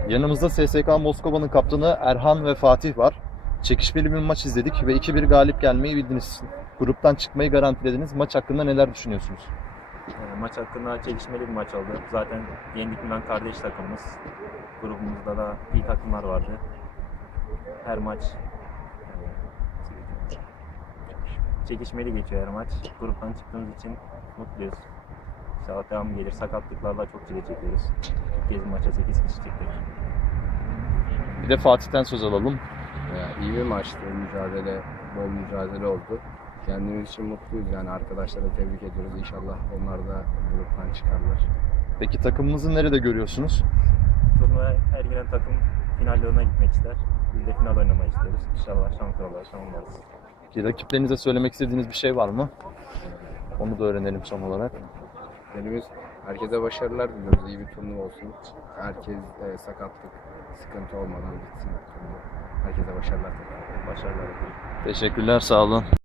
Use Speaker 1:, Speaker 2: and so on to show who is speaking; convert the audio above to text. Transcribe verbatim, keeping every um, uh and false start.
Speaker 1: Yanımızda S S K Moskova'nın kaptanı Erhan ve Fatih var. Çekişmeli bir maç izledik ve iki bir galip gelmeyi bildiniz. Gruptan çıkmayı garantilediniz. Maç hakkında neler düşünüyorsunuz?
Speaker 2: E, maç hakkında çekişmeli bir maç oldu. Zaten Yendik Milan kardeş takımımız. Grubumuzda da iyi takımlar vardı. Her maç e, çekişmeli geçiyor her maç. Gruptan çıktığımız için mutluyuz. İnşallah devamı gelir. Sakatlıklarla çok çile çekiyoruz. İlk kez maça sekiz kişi çıktık.
Speaker 1: Bir de Fatih'ten söz alalım.
Speaker 3: Ya, iyi bir maçtı. Mücadele, bol mücadele oldu. Kendimiz için mutluyuz yani. Arkadaşlara tebrik ediyoruz. İnşallah onlar da gruptan çıkarlar.
Speaker 1: Peki takımımızı nerede görüyorsunuz?
Speaker 2: Turnuvaya her giren takım final yoluna gitmek ister. Biz de final oynamayı istiyoruz. İnşallah şampiyon oluruz, tamamlarız.
Speaker 1: Peki rakiplerinize söylemek istediğiniz bir şey var mı? Onu da öğrenelim son olarak.
Speaker 3: Kendimiz herkese başarılar diliyoruz. İyi bir turnuva olsun. Herkes e, sakatlık, sıkıntı olmadan bitsin turnuva. Herkese başarılar.
Speaker 2: Başarılar.
Speaker 1: Teşekkürler, sağ olun.